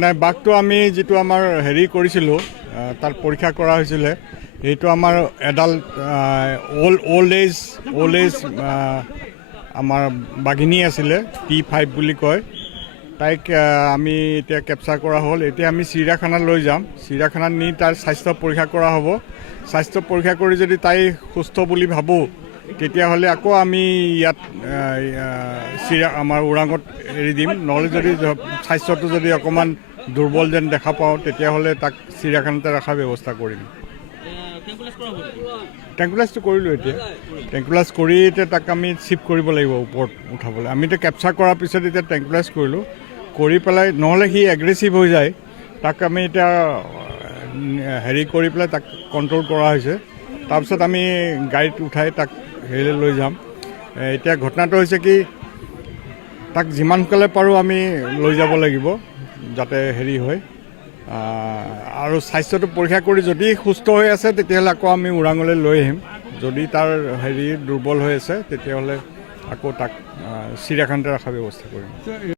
নাই বাঘটো আমি যিটো আমাৰ হেৰি কৰিছিলোঁ তাৰ পৰীক্ষা কৰা হৈছিলে এইটো আমাৰ এডাল্ট অল্ড এজ আমাৰ বাঘিনী আছিলে T5 বুলি কয় তাইক আমি এতিয়া কেপচাৰ কৰা হ'ল এতিয়া আমি চিৰিয়াখানাত লৈ যাম চিৰিয়াখানাত নি তাৰ স্বাস্থ্য পৰীক্ষা কৰা হ'ব স্বাস্থ্য পৰীক্ষা কৰি যদি তাই সুস্থ বুলি ভাবোঁ তেতিয়াহ'লে আকৌ আমি ইয়াত আমাৰ ওৰাঙত এৰি দিম নহ'লে যদি স্বাস্থ্যটো যদি অকণমান দুৰ্বল যেন দেখা পাওঁ তেতিয়াহ'লে তাক চিৰিয়াখানাতে ৰখাৰ ব্যৱস্থা কৰিম ট্ৰেংকুলাইজটো কৰিলোঁ এতিয়া ট্ৰেংকুলাইজ কৰি এতিয়া তাক আমি শ্বিফ্ট কৰিব লাগিব ওপৰত উঠাবলৈ আমি এতিয়া কেপচাৰ কৰাৰ পিছত এতিয়া ট্ৰেংকুলাইজ কৰিলোঁ কৰি পেলাই নহ'লে সি এগ্ৰেছিভ হৈ যায় তাক আমি এতিয়া হেৰি কৰি পেলাই তাক কণ্ট্ৰল কৰা হৈছে তাৰপিছত আমি গাড়ীত উঠাই তাক হেৰিলৈ লৈ যাম এতিয়া ঘটনাটো হৈছে কি তাক যিমান সোনকালে পাৰোঁ আমি লৈ যাব লাগিব যাতে হেৰি হয় আৰু স্বাস্থ্যটো পৰীক্ষা কৰি যদি সুস্থ হৈ আছে তেতিয়াহ'লে আকৌ আমি ওৰাঙলৈ লৈ আহিম যদি তাৰ হেৰি দুৰ্বল হৈ আছে তেতিয়াহ'লে আকৌ তাক চিৰিয়াখানাতে ৰখাৰ ব্যৱস্থা কৰিম